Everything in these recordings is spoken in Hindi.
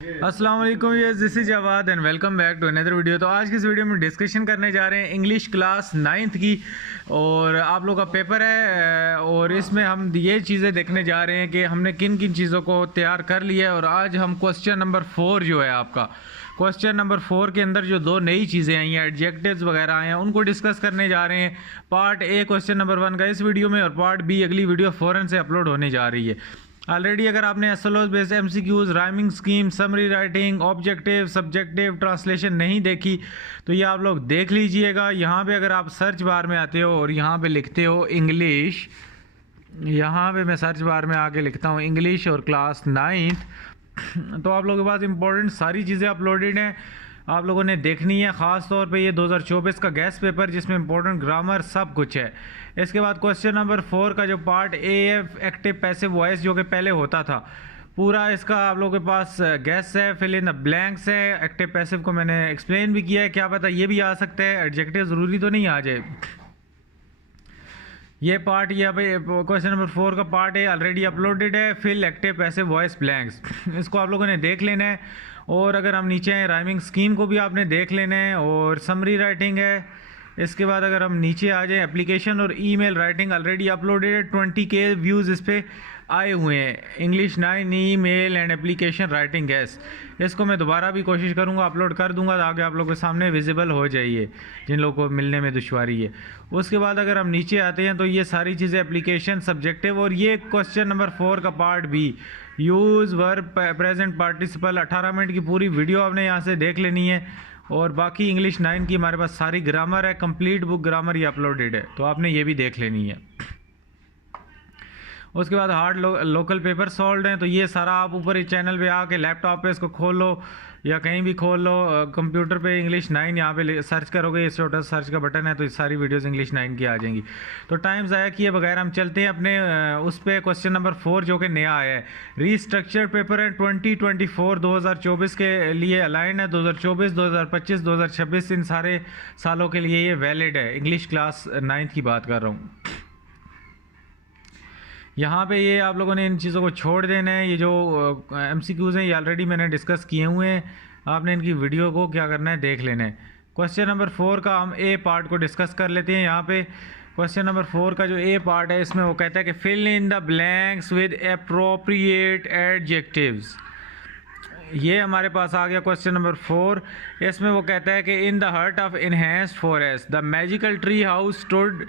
अस्सलाम वालेकुम, ये this is Jawad and welcome back to another video. तो आज की इस वीडियो में डिस्कशन करने जा रहे हैं इंग्लिश क्लास 9th की, और आप लोग का पेपर है और इसमें हम ये चीज़ें देखने जा रहे हैं कि हमने किन किन चीज़ों को तैयार कर लिया है। और आज हम क्वेश्चन नंबर 4 जो है आपका क्वेश्चन नंबर 4 के अंदर जो दो नई चीज़ें आई हैं, एडजेक्टिव्स वगैरह आए हैं, उनको डिस्कस करने जा रहे हैं। पार्ट ए क्वेश्चन नंबर 1 का इस वीडियो में, और पार्ट बी अगली वीडियो फ़ौरन से अपलोड होने जा रही है। ऑलरेडी अगर आपने SLO based MCQs, rhyming scheme, summary writing, objective, subjective, translation नहीं देखी तो ये आप लोग देख लीजिएगा। यहाँ पे अगर आप सर्च बार में आते हो और यहाँ पे लिखते हो इंग्लिश, यहाँ पे मैं सर्च बार में आके लिखता हूँ इंग्लिश और क्लास 9th, तो आप लोगों के पास इंपॉर्टेंट सारी चीज़ें अपलोडेड हैं, आप लोगों ने देखनी है। ख़ास तौर पे ये 2024 का गेस्ट पेपर जिसमें इंपॉर्टेंट ग्रामर सब कुछ है। इसके बाद क्वेश्चन नंबर 4 का जो पार्ट ए है, एक्टिव पैसिव वॉइस, जो कि पहले होता था, पूरा इसका आप लोगों के पास गेस है, फिल इन द ब्लैंक्स है। एक्टिव पैसिव को मैंने एक्सप्लेन भी किया है, क्या पता ये भी आ सकता है, एडजेक्टिव ज़रूरी तो नहीं आ जाए। ये पार्ट, ये भाई क्वेश्चन नंबर 4 का पार्ट है, ऑलरेडी अपलोडेड है। Fill active passive voice blanks, इसको आप लोगों ने देख लेना है। और अगर हम नीचे हैं, राइमिंग स्कीम को भी आपने देख लेना है, और समरी राइटिंग है। इसके बाद अगर हम नीचे आ जाएं, एप्लीकेशन और ईमेल राइटिंग ऑलरेडी अपलोडेड है, 20K व्यूज़ इस पर आए हुए हैं। English 9 email and application writing gas, इसको मैं दोबारा भी कोशिश करूंगा, अपलोड कर दूंगा ताकि आप लोगों के सामने विजिबल हो जाइए जिन लोगों को मिलने में दुश्वारी है। उसके बाद अगर हम नीचे आते हैं तो ये सारी चीज़ें एप्लीकेशन, सब्जेक्टिव, और ये क्वेश्चन नंबर 4 का part B, use verb present participle, 18 minute की पूरी वीडियो आपने यहाँ से देख लेनी है। और बाकी इंग्लिश 9 की हमारे पास सारी ग्रामर है, कंप्लीट बुक ग्रामर ये अपलोडेड है, तो आपने ये भी देख लेनी है। उसके बाद हार्ड लोकल पेपर सॉल्व हैं, तो ये सारा आप ऊपर इस चैनल पे आके लैपटॉप पे इसको खोल लो या कहीं भी खोल लो, कंप्यूटर पे इंग्लिश 9 यहाँ पे सर्च करोगे, इस छोटा सर्च का बटन है, तो ये सारी वीडियोस इंग्लिश 9 की आ जाएंगी। तो टाइम ज़ाया किए बगैर हम चलते हैं अपने उस पर क्वेश्चन नंबर 4 जो कि नया आया है। रीस्ट्रक्चर्ड पेपर है 2024 के लिए अलाइन है, 2024, 2025, 2026 इन सारे सालों के लिए ये वैलिड है। इंग्लिश क्लास 9th की बात कर रहा हूँ। यहाँ पे ये आप लोगों ने इन चीज़ों को छोड़ देना है। ये जो एमसीक्यूज़ हैं ये ऑलरेडी मैंने डिस्कस किए हुए हैं, आपने इनकी वीडियो को क्या करना है, देख लेना है। क्वेश्चन नंबर 4 का हम ए पार्ट को डिस्कस कर लेते हैं। यहाँ पे क्वेश्चन नंबर 4 का जो ए पार्ट है, इसमें वो कहता है कि fill in the blanks with appropriate adjectives. ये हमारे पास आ गया क्वेश्चन नंबर 4। इसमें वो कहता है कि in the heart of enhanced forest the magical tree house stood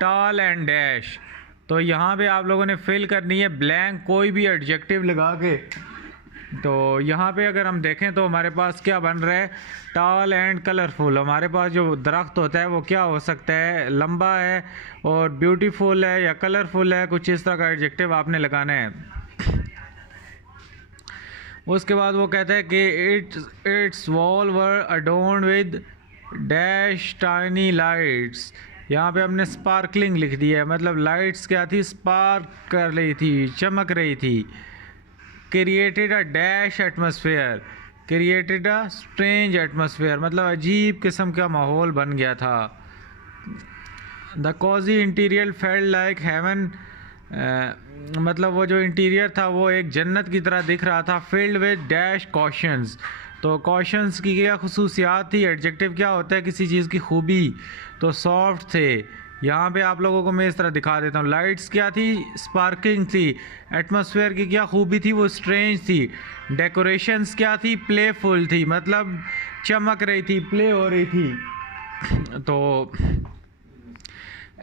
tall and dash. तो यहाँ पे आप लोगों ने फिल करनी है ब्लैंक, कोई भी एडजेक्टिव लगा के। तो यहाँ पे अगर हम देखें तो हमारे पास क्या बन रहा है, टॉल एंड कलरफुल। हमारे पास जो दरख्त होता है वो क्या हो सकता है, लंबा है, और ब्यूटीफुल है या कलरफुल है, कुछ इस तरह का एडजेक्टिव आपने लगाना है। उसके बाद वो कहता है कि it's wall were adorned with dash tiny lights. यहाँ पे हमने स्पार्कलिंग लिख दिया है, मतलब लाइट्स क्या थी, स्पार्क कर रही थी, चमक रही थी। Created a dash atmosphere, created a strange atmosphere, मतलब अजीब किस्म का माहौल बन गया था। The cosy interior felt like heaven, मतलब वो जो इंटीरियर था वो एक जन्नत की तरह दिख रहा था। फील्ड विद डैश कॉशंस, तो कॉशंस की क्या खसूसियात थी, एडजेक्टिव क्या होता है किसी चीज़ की खूबी, तो सॉफ्ट थे। यहाँ पे आप लोगों को मैं इस तरह दिखा देता हूँ। लाइट्स क्या थी, स्पार्किंग थी। एटमॉस्फेयर की क्या खूबी थी, वो स्ट्रेंज थी। डेकोरेशंस क्या थी, प्लेफुल थी, मतलब चमक रही थी, प्ले हो रही थी। तो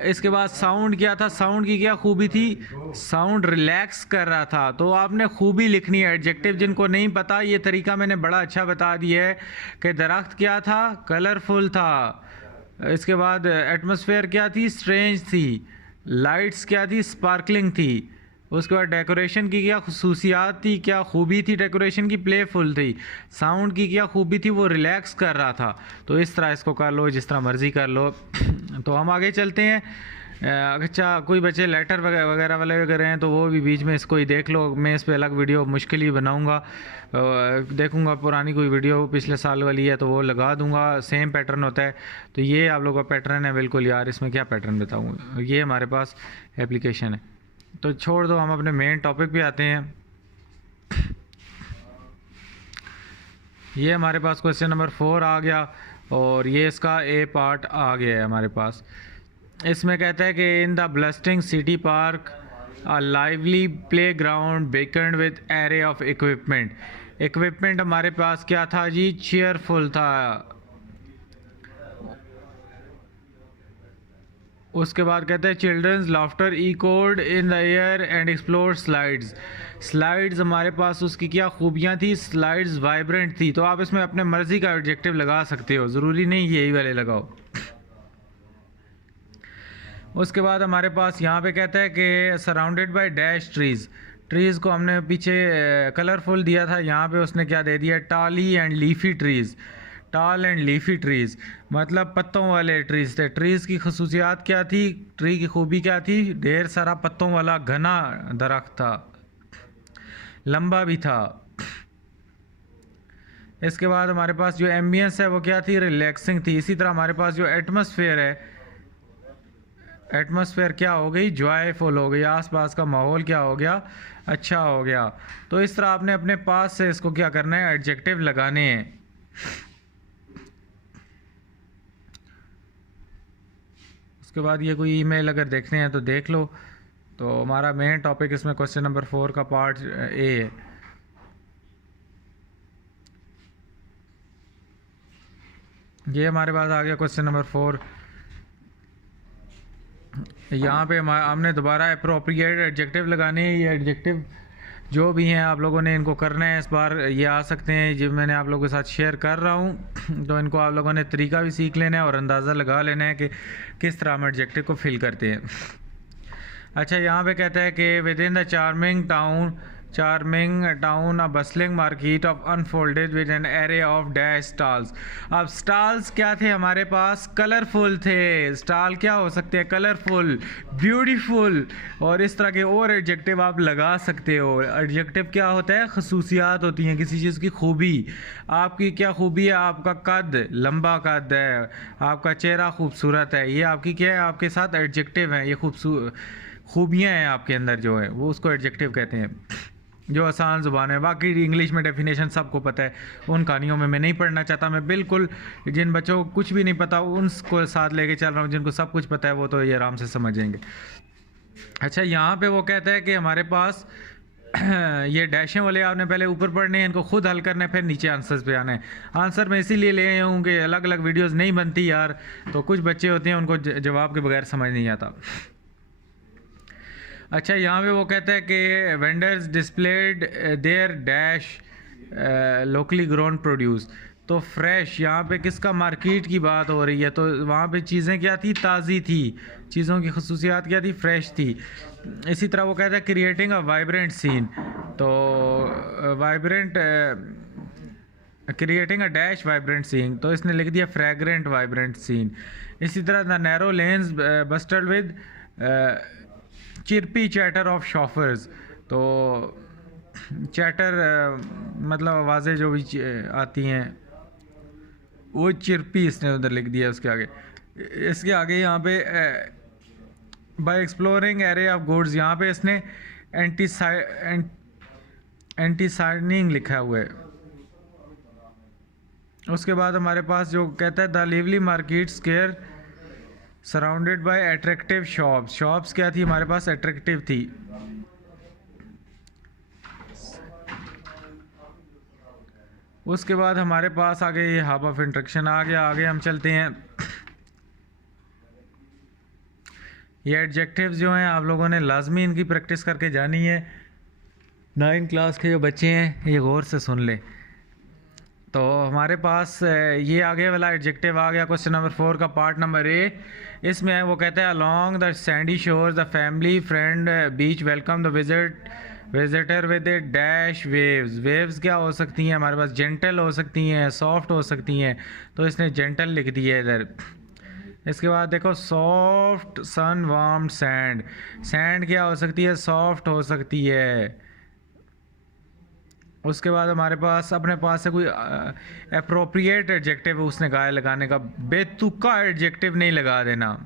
इसके बाद साउंड क्या था, साउंड की क्या खूबी थी, साउंड रिलैक्स कर रहा था। तो आपने खूबी लिखनी है एडजेक्टिव। जिनको नहीं पता ये तरीका मैंने बड़ा अच्छा बता दिया है कि दरख्त क्या था, कलरफुल था। इसके बाद एटमॉस्फेयर क्या थी, स्ट्रेंज थी। लाइट्स क्या थी, स्पार्कलिंग थी। उसके बाद डेकोरेशन की क्या खसूसियात थी, क्या खूबी थी डेकोरेशन की, प्लेफुल थी। साउंड की क्या खूबी थी, वो रिलैक्स कर रहा था। तो इस तरह इसको कर लो, जिस तरह मर्ज़ी कर लो। तो हम आगे चलते हैं। अच्छा, कोई बच्चे लेटर वगैरह वाले अगर हैं तो वो भी बीच में इसको ही देख लो। मैं इस पर अलग वीडियो मुश्किल ही बनाऊँगा, देखूँगा पुरानी कोई वीडियो पिछले साल वाली है तो वो लगा दूँगा। सेम पैटर्न होता है। तो ये आप लोगों का पैटर्न है बिल्कुल यार, इसमें क्या पैटर्न बताऊँ, ये हमारे पास एप्लीकेशन है। तो छोड़ दो, हम अपने मेन टॉपिक पे आते हैं। ये हमारे पास क्वेश्चन नंबर 4 आ गया और ये इसका ए पार्ट आ गया है हमारे पास। इसमें कहता है कि in the bustling city park a lively playground beckoned with array of equipment हमारे पास क्या था जी, चेयरफुल था। उसके बाद कहते हैं children's laughter echoed in the air and explore slides हमारे पास उसकी क्या खूबियाँ थी, स्लाइड्स वाइब्रेंट थी। तो आप इसमें अपने मर्जी का एडजेक्टिव लगा सकते हो, ज़रूरी नहीं यही वाले लगाओ। उसके बाद हमारे पास यहाँ पे कहता है कि सराउंडेड बाय डैश ट्रीज़ को हमने पीछे कलरफुल दिया था, यहाँ पे उसने क्या दे दिया, टाल एंड लीफी ट्रीज़ मतलब पत्तों वाले ट्रीज़ थे। ट्रीज़ की खसूसियात क्या थी, ट्री की खूबी क्या थी, ढेर सारा पत्तों वाला घना दरख्त था, लंबा भी था। इसके बाद हमारे पास जो एम्बियंस है वो क्या थी, रिलैक्सिंग थी। इसी तरह हमारे पास जो एटमॉस्फेयर है, एटमॉस्फेयर क्या हो गई, जॉयफुल हो गई, आसपास का माहौल क्या हो गया, अच्छा हो गया। तो इस तरह आपने अपने पास से इसको क्या करना है, एडजेक्टिव लगाने हैं। उसके बाद ये कोई ईमेल अगर देखने हैं तो देख लो। तो हमारा मेन टॉपिक इसमें क्वेश्चन नंबर 4 का पार्ट ए है। ये हमारे पास आ गया क्वेश्चन नंबर 4। यहाँ पे हमने दोबारा अप्रोप्रिएट एडजेक्टिव लगाने हैं। ये एडजेक्टिव जो भी हैं आप लोगों ने इनको करना है इस बार, ये आ सकते हैं जो मैंने आप लोगों के साथ शेयर कर रहा हूँ। तो इनको आप लोगों ने तरीका भी सीख लेना है और अंदाज़ा लगा लेना है कि किस तरह हम एडजेक्टिव को फिल करते हैं। अच्छा, यहाँ पे कहता है कि with in the charming town a bustling market of unfolded with an array of dash stalls. अब स्टॉल्स क्या थे हमारे पास, कलरफुल थे। स्टॉल क्या हो सकते हैं, कलरफुल, ब्यूटीफुल और इस तरह के और एडजेक्टिव आप लगा सकते हो। एडजेक्टिव क्या होता है, खसूसियात होती हैं किसी चीज़ की, खूबी। आपकी क्या खूबी है, आपका कद, लंबा कद है, आपका चेहरा खूबसूरत है, ये आपकी क्या है, आपके साथ एडजेक्टिव हैं, ये खूबियाँ हैं आपके अंदर जो है, वो उसको एडजेक्टिव कहते हैं, जो आसान ज़ुबान है। बाकी इंग्लिश में डेफिनेशन सबको पता है, उन कहानियों में मैं नहीं पढ़ना चाहता। मैं बिल्कुल जिन बच्चों को कुछ भी नहीं पता उनको साथ लेके चल रहा हूँ, जिनको सब कुछ पता है वो तो ये आराम से समझेंगे। अच्छा, यहाँ पे वो कहता है कि हमारे पास ये डैशें वाले आपने पहले ऊपर पढ़ने हैं, इनको खुद हल करना है, फिर नीचे आंसर्स पे आना है। आंसर मैं इसीलिए ले आया हूँ कि अलग अलग वीडियोज़ नहीं बनती यार, तो कुछ बच्चे होते हैं उनको जवाब के बगैर समझ नहीं आता। अच्छा, यहाँ पे वो कहता है कि vendors displayed their dash locally grown produce. तो फ्रेश, यहाँ पे किसका, मार्केट की बात हो रही है। तो वहाँ पे चीज़ें क्या थी, ताज़ी थी, चीज़ों की खसूसियात क्या थी, फ्रेश थी। इसी तरह वो कहता है क्रिएटिंग अ वाइब्रेंट सीन। तो creating a dash vibrant scene, तो इसने लिख दिया फ्रेगरेंट वाइब्रेंट सीन। इसी तरह the narrow lanes bustled with chirpy chatter of chauffeurs. तो चैटर मतलब आवाज़ें जो भी आती हैं वो चिरपी इसने उधर लिख दिया। इसके आगे यहाँ पे bye exploring array of goods, यहाँ पे इसने एंटी साइनिंग लिखा हुआ है। उसके बाद हमारे पास जो कहता है the lively market square surrounded by attractive shops क्या थी हमारे पास, अट्रैक्टिव थी। उसके बाद हमारे पास आगे ये हब ऑफ इंट्रैक्शन आ गया। आगे हम चलते हैं। ये एडजेक्टिव्स जो हैं आप लोगों ने लाजमी इनकी प्रैक्टिस करके जानी है। 9 क्लास के जो बच्चे हैं ये गौर से सुन ले। तो हमारे पास ये आगे वाला एडजेक्टिव आ गया क्वेश्चन नंबर 4 का पार्ट नंबर ए। इसमें है वो कहता है along the Sandy shores the family friend beach welcome the visitor with A dash waves क्या हो सकती हैं हमारे पास, जेंटल हो सकती हैं, सॉफ्ट हो सकती हैं। तो इसने जेंटल लिख दी है इधर। इसके बाद देखो सॉफ्ट सन वार्म सैंड क्या हो सकती है, सॉफ्ट हो सकती है। उसके बाद हमारे पास अपने पास से कोई अप्रोप्रिएट एडजेक्टिव उसने कहा है लगाने का, बेतुका एडजेक्टिव नहीं लगा देना।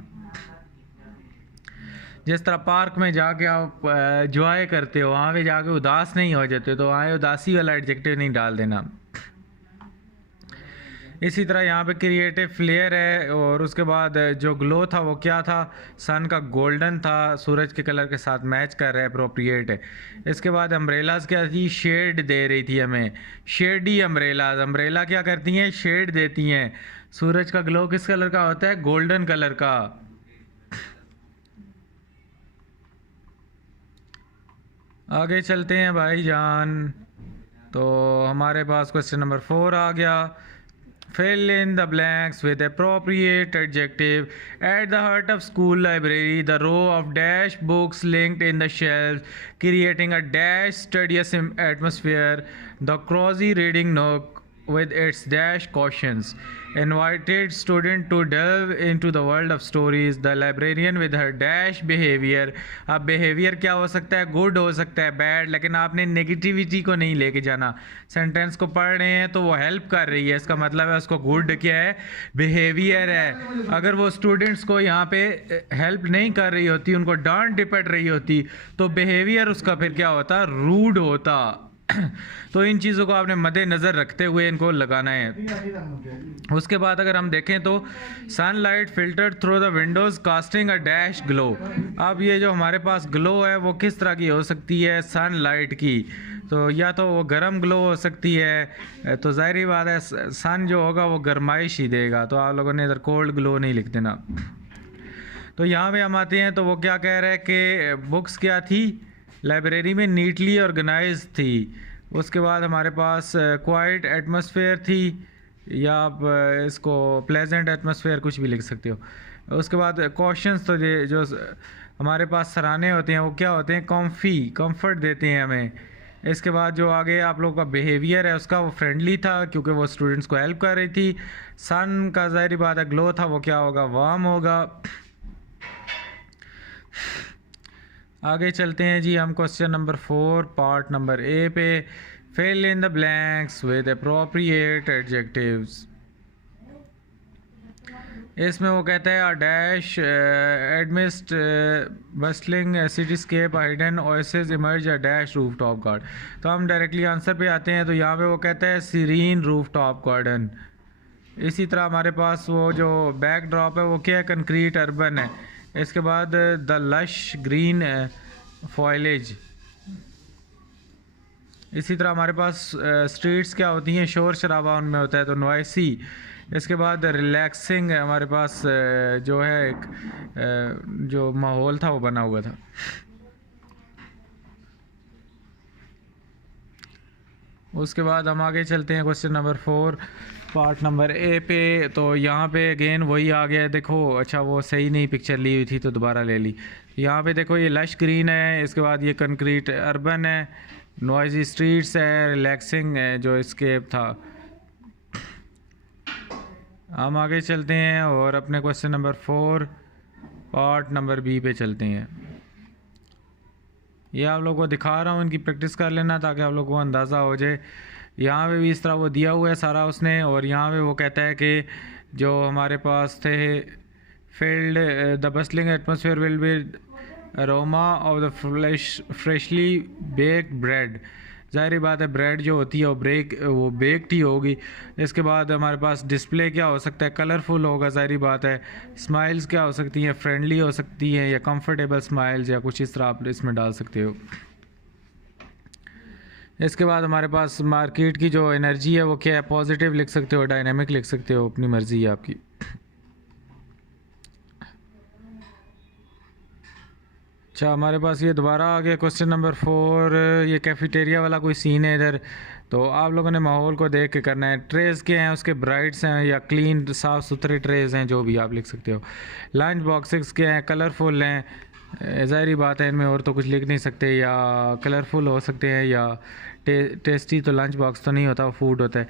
जिस तरह पार्क में जाके आप एंजॉय करते हो, वहाँ पे जाके उदास नहीं हो जाते, तो वहाँ उदासी वाला एडजेक्टिव नहीं डाल देना। इसी तरह यहाँ पे क्रिएटिव फ्लेयर है, और उसके बाद जो ग्लो था वो क्या था, सन का गोल्डन था, सूरज के कलर के साथ मैच कर रहा है, अप्रोप्रिएट है। इसके बाद अम्ब्रेलाज क्या थी, शेड दे रही थी हमें, शेडी अम्ब्रेलाज। अम्ब्रेला क्या करती हैं, शेड देती हैं। सूरज का ग्लो किस कलर का होता है, गोल्डन कलर का। आगे चलते हैं भाईजान, तो हमारे पास क्वेश्चन नंबर 4 आ गया। Fill in the blanks with appropriate adjective. At the heart of school library, the row of dash books linked in the shelves, creating a dash studious atmosphere. The cozy reading nook with its dash cautions invited student to delve into the world of stories. The librarian with her dash behavior. अब behavior क्या हो सकता है, गुड हो सकता है, बैड, लेकिन आपने नेगेटिविटी को नहीं लेके जाना। सेंटेंस को पढ़ रहे हैं तो वो हेल्प कर रही है, इसका मतलब है उसको गुड क्या है, बिहेवियर है। अगर वो स्टूडेंट्स को यहाँ पे हेल्प नहीं कर रही होती, उनको डांट डिपट रही होती, तो बिहेवियर उसका फिर क्या होता, रूड होता। तो इन चीज़ों को आपने मद्देनज़र रखते हुए इनको लगाना है। उसके बाद अगर हम देखें तो sunlight filtered through the Windows casting a dash glow. अब ये जो हमारे पास ग्लो है वो किस तरह की हो सकती है, सनलाइट की। तो या तो वो गर्म ग्लो हो सकती है, तो ज़ाहिर बात है सन जो होगा वो गर्माइश ही देगा, तो आप लोगों ने इधर कोल्ड ग्लो नहीं लिख देना। तो यहाँ पे हम आते हैं, तो वो क्या कह रहे हैं कि बुक्स क्या थी, लाइब्रेरी में नीटली ऑर्गेनाइज थी। उसके बाद हमारे पास क्वाइट एटमॉस्फेयर थी, या आप इसको प्लेजेंट एटमॉस्फेयर कुछ भी लिख सकते हो। उसके बाद क्वेश्चंस, तो ये जो हमारे पास सराहने होते हैं वो क्या होते हैं, कॉम्फी, कंफर्ट देते हैं हमें। इसके बाद जो आगे आप लोगों का बिहेवियर है उसका, वो फ्रेंडली था क्योंकि वो स्टूडेंट्स को हेल्प कर रही थी। सन का ज़ाहिर बात है ग्लो था, वो क्या होगा, वार्म होगा। आगे चलते हैं जी हम question number 4 part number A पे। Fill in the blanks with appropriate adjectives. इसमें वो कहता है dash amidst bustling cityscape hidden oasis emerge a dash rooftop garden. तो हम डायरेक्टली आंसर पे आते हैं, तो यहाँ पे वो कहता है सीरीन रूफ टॉप गार्डन। इसी तरह हमारे पास वो जो बैक ड्रॉप है वो क्या है, कंक्रीट अर्बन है। इसके बाद द लश ग्रीन फॉइलेज। इसी तरह हमारे पास स्ट्रीट्स क्या होती हैं, शोर शराबा उनमें होता है, तो नॉइसी। इसके बाद रिलैक्सिंग हमारे पास जो है एक जो माहौल था वो बना हुआ था। उसके बाद हम आगे चलते हैं question number 4 part number A पे। तो यहाँ पे अगेन वही आ गया है, देखो अच्छा वो सही नहीं पिक्चर ली हुई थी तो दोबारा ले ली। यहाँ पे देखो ये लश ग्रीन है, इसके बाद ये कंक्रीट अर्बन है, नॉइजी स्ट्रीट्स है, रिलैक्सिंग है जो स्केप था। हम आगे चलते हैं और अपने question number 4 part number B पे चलते हैं। ये आप लोगों को दिखा रहा हूँ, इनकी प्रैक्टिस कर लेना ताकि आप लोगों को अंदाज़ा हो जाए। यहाँ पे भी इस तरह वो दिया हुआ है सारा उसने, और यहाँ पे वो कहता है कि जो हमारे पास थे field the bustling atmosphere will be aroma of the freshly baked bread. ज़ाहिर बात है ब्रेड जो होती है वो बेक्ड ही होगी। इसके बाद हमारे पास डिस्प्ले क्या हो सकता है, कलरफुल होगा ज़ाहिर बात है। स्माइल्स क्या हो सकती हैं, फ्रेंडली हो सकती हैं, या कंफर्टेबल स्माइल्स, या कुछ इस तरह आप इसमें डाल सकते हो। इसके बाद हमारे पास मार्केट की जो एनर्जी है वो क्या है, पॉजिटिव लिख सकते हो, डायनामिक लिख सकते हो, अपनी मर्ज़ी है आपकी। अच्छा हमारे पास ये दोबारा आ गया क्वेश्चन नंबर 4। ये कैफेटेरिया वाला कोई सीन है इधर, तो आप लोगों ने माहौल को देख के करना है। ट्रेज़ के हैं उसके, ब्राइट्स हैं या क्लीन साफ़ सुथरे ट्रेज़ हैं, जो भी आप लिख सकते हो। लंच बॉक्सेस के हैं, कलरफुल हैं, ज़ाहिर बात है इनमें और तो कुछ लिख नहीं सकते, या कलरफुल हो सकते हैं, या टेस्टी तो लंच बॉक्स तो नहीं होता, वो फूड होता है।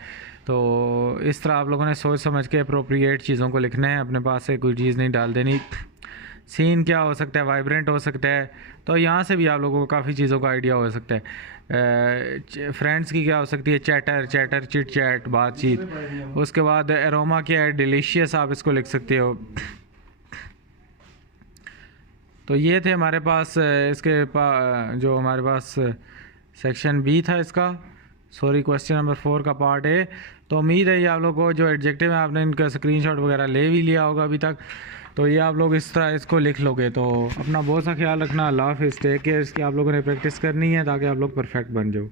तो इस तरह आप लोगों ने सोच समझ के अप्रोप्रिएट चीज़ों को लिखना है, अपने पास से कोई चीज़ नहीं डाल देनी। सीन क्या हो सकता है, वाइब्रेंट हो सकता है, तो यहाँ से भी आप लोगों को काफ़ी चीज़ों का आइडिया हो सकता है। फ्रेंड्स की क्या हो सकती है, चैटर चैटर चिट चैट बातचीत। उसके बाद एरोमा क्या है, डिलीशियस, आप इसको लिख सकते हो। तो ये थे हमारे पास जो हमारे पास सेक्शन बी था इसका। सॉरी क्वेश्चन नंबर 4 का पार्ट है। तो उम्मीद है ये आप लोग को जो एडजेक्टिव है आपने इनका स्क्रीनशॉट वगैरह ले भी लिया होगा अभी तक, तो ये आप लोग इस तरह इसको लिख लोगे। तो अपना बहुत सा ख्याल रखना। अल्लाह हाफिज़, टेक केयर। इसकी आप लोगों ने प्रैक्टिस करनी है ताकि आप लोग परफेक्ट बन जाओ।